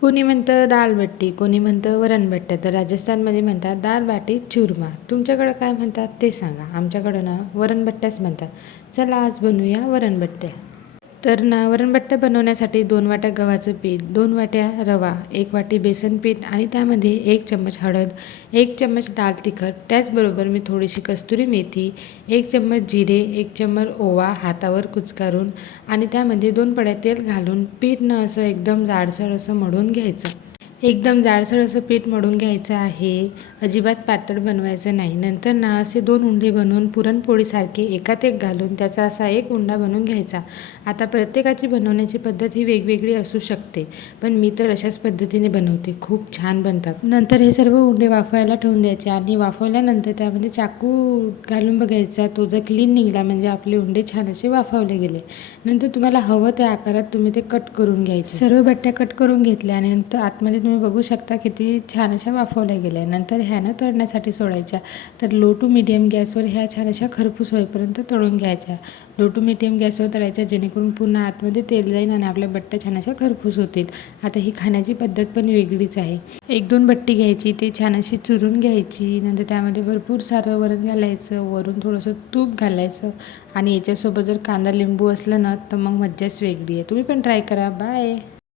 कोणी म्हणतं दालबट्टी, कोणी म्हणतं वरणबट्ट्या. तर राजस्थानमध्ये म्हणतात दाल बाटी चूरमा. तुमच्याकडं काय म्हणतात ते सांगा. आमच्याकडं ना वरणबट्ट्याच म्हणतात. चला आज बनवूया वरणबट्ट्या. तर ना वरणबट्ट्या बनवण्यासाठी 2 वाट्या गव्हाचं पीठ, 2 वाट्या रवा, 1 वाटी बेसन पीठ आणि त्यामध्ये 1 चम्मच हळद, 1 चम्मच लाल तिखट, त्याचबरोबर मी थोडीशी कस्तुरी मेथी, 1 चम्मच जिरे, 1 चम्मच ओवा हातावर कुस्करून आणि त्यामध्ये 2 पळ्या तेल घालून पीठ न असं एकदम जाडसर असं मळून घ्यायचं. एकदम जाडसर असं पीठ मळून घ्यायचं आहे. अजिबात पातळ बनवायचं नाही. नंतर ना असे 2 उंडे बनवून पुरणपोळीसारखे एकात एक घालून त्याचा असा एक उंडा बनवून घ्यायचा. आता प्रत्येकाची बनवण्याची पद्धत ही वेगवेगळी असू शकते, पण मी तर अशाच पद्धतीने बनवते. खूप छान बनतात. नंतर हे सर्व उंडे वाफवायला ठेवून द्यायचे आणि वाफवल्यानंतर त्यामध्ये चाकू घालून बघायचा. तो जर क्लीन निघाला म्हणजे आपले उंडे छान असे वाफवले गेले. नंतर तुम्हाला हवं त्या आकारात तुम्ही ते कट करून घ्यायचे. सर्व बट्ट्या कट करून घेतल्या आणि नंतर आतमध्ये तुम्ही बघू शकता किती छान अशा वाफवल्या गेल्या. नंतर ह्यानं तळण्यासाठी सोडायच्या. तर लो टू मीडियम गॅसवर ह्या छान अशा खरपूस होईपर्यंत तळून घ्यायच्या. लो टू मीडियम गॅसवर तळायच्या जेणेकरून पुन्हा आतमध्ये तेल जाईल आणि आपल्या बट्ट्या छान अशा खरपूस होतील. आता ही खाण्याची पद्धत पण वेगळीच आहे. 1-2 बट्टी घ्यायची, ती छान अशी चुरून घ्यायची. नंतर त्यामध्ये भरपूर सारं वरण घालायचं, वरून थोडंसं तूप घालायचं आणि याच्यासोबत जर कांदा लिंबू असलं ना तर मग मज्जाच वेगळी आहे. तुम्ही पण ट्राय करा. बाय.